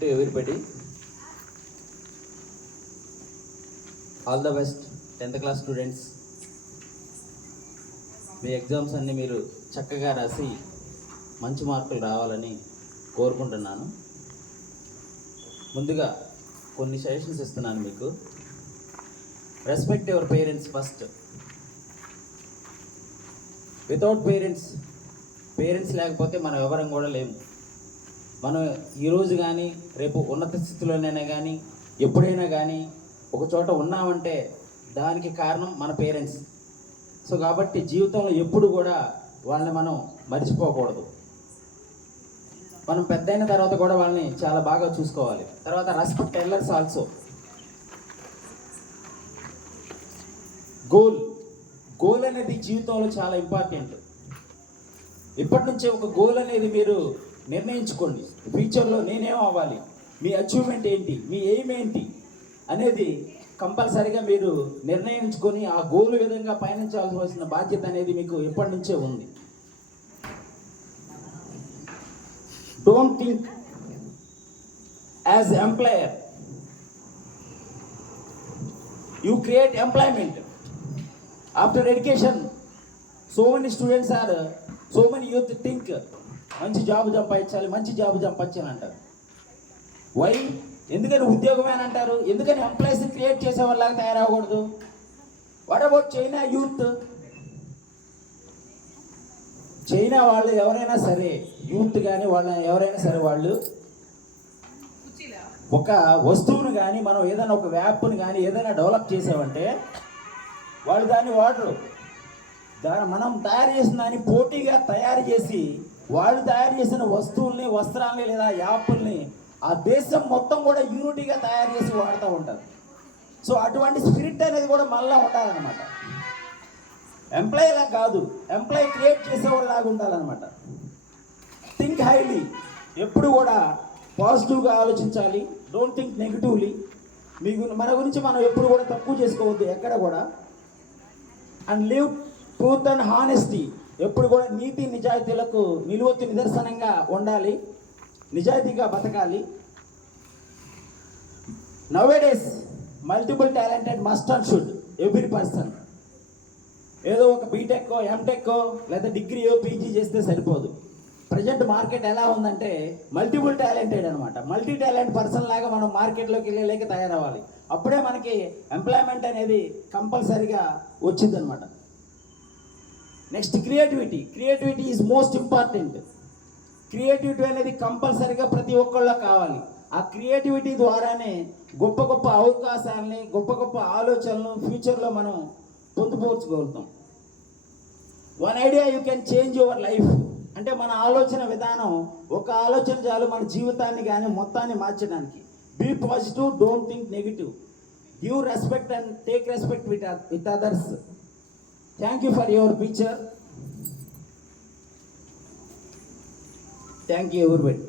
To everybody, all the best 10th class students. Me exams అన్నీ మీరు చక్కగా రాసి మంచి మార్కులు రావాలని కోరుకుంటున్నాను. ముందుగా కొన్ని సజెషన్స్ ఇస్తున్నాను మీకు. Respect your parents first. Without parents లేకపోతే మనం ఎవరం కూడా లేము. మనం ఈరోజు కానీ రేపు ఉన్నత స్థితిలోనైనా కానీ ఎప్పుడైనా కానీ ఒక చోట ఉన్నామంటే దానికి కారణం మన పేరెంట్స్. సో కాబట్టి జీవితంలో ఎప్పుడు కూడా వాళ్ళని మనం మర్చిపోకూడదు. మనం పెద్ద అయిన తర్వాత కూడా వాళ్ళని చాలా బాగా చూసుకోవాలి. తర్వాత రెస్పెక్ట్ ఎల్లర్స్ ఆల్సో. గోల్ అనేది జీవితంలో చాలా ఇంపార్టెంట్. ఇప్పటి నుంచే ఒక గోల్ అనేది మీరు నిర్ణయించుకోండి. ఫ్యూచర్లో నేనేం అవ్వాలి, మీ అచీవ్మెంట్ ఏంటి, మీ ఎయిమ్ ఏంటి అనేది కంపల్సరీగా మీరు నిర్ణయించుకొని ఆ గోల్ విధంగా పయనించాల్సిన బాధ్యత అనేది మీకు ఎప్పటి నుంచే ఉంది. Don't think as employer, you create employment. After education so many youth think మంచి జాబ్ సంపాదించాలి అంటారు. వై? ఎందుకని ఉద్యోగమే అని అంటారు. ఎందుకని ఎంప్లాయీస్ క్రియేట్ చేసే వాళ్ళగా తయారవ్వకూడదు? What about China youth? China వాళ్ళు ఎవరైనా సరే, యూత్ కానీ ఎవరైనా సరే, వాళ్ళు ఒక వస్తువును కానీ మనం ఏదైనా ఒక యాప్ని కానీ ఏదైనా డెవలప్ చేసామంటే వాళ్ళు దాన్ని వాడరు. మనం తయారు చేసిన దాన్ని పోటీగా తయారు చేసి వాళ్ళు తయారు చేసిన వస్తువుల్ని, వస్త్రాలని లేదా యాప్ల్ని ఆ దేశం మొత్తం కూడా యూనిటీగా తయారు చేసి వాడుతూ ఉంటారు. సో అటువంటి స్పిరిట్ అనేది కూడా మళ్ళీ ఉండాలన్నమాట. ఎంప్లాయీలా కాదు, ఎంప్లాయీ క్రియేట్ చేసేవాళ్ళలాగా ఉండాలన్నమాట. థింక్ హైలీ, ఎప్పుడు కూడా పాజిటివ్గా ఆలోచించాలి. Don't think negatively. మన గురించి మనం ఎప్పుడు కూడా తక్కువ చేసుకోవద్దు ఎక్కడ కూడా. And live truth and honesty. ఎప్పుడు కూడా నీతి నిజాయితీలకు నిలువెత్తు నిదర్శనంగా ఉండాలి, నిజాయితీగా బతకాలి. Nowadays multiple talented must and should every person. ఏదో ఒక బీటెక్కో, ఎంటెక్కో లేదా డిగ్రీయో, పీజీ చేస్తే సరిపోదు. ప్రజెంట్ మార్కెట్ ఎలా ఉందంటే మల్టిపుల్ టాలెంటెడ్ అనమాట. మల్టీ టాలెంట్ పర్సన్ లాగా మనం మార్కెట్లోకి వెళ్ళలేక తయారవ్వాలి. అప్పుడే మనకి ఎంప్లాయ్మెంట్ అనేది కంపల్సరీగా వచ్చిందనమాట. Next creativity is most important. Creativity అనేది కంపల్సరీగా ప్రతి ఒక్కళ్ళ కావాలి. ఆ క్రియేటివిటీ ద్వారానే గొప్ప గొప్ప అవకాశాలని, గొప్ప గొప్ప ఆలోచనలను ఫ్యూచర్లో మనం పొందుపరచుకోగలుగుతాం. One idea you can change your life. అంటే మన ఆలోచన విధానం, ఒక ఆలోచన చాలు మన జీవితాన్ని కానీ మొత్తాన్ని మార్చడానికి. Be positive, don't think negative. Give respect and take respect with others. Thank you for your picture. Thank you everybody.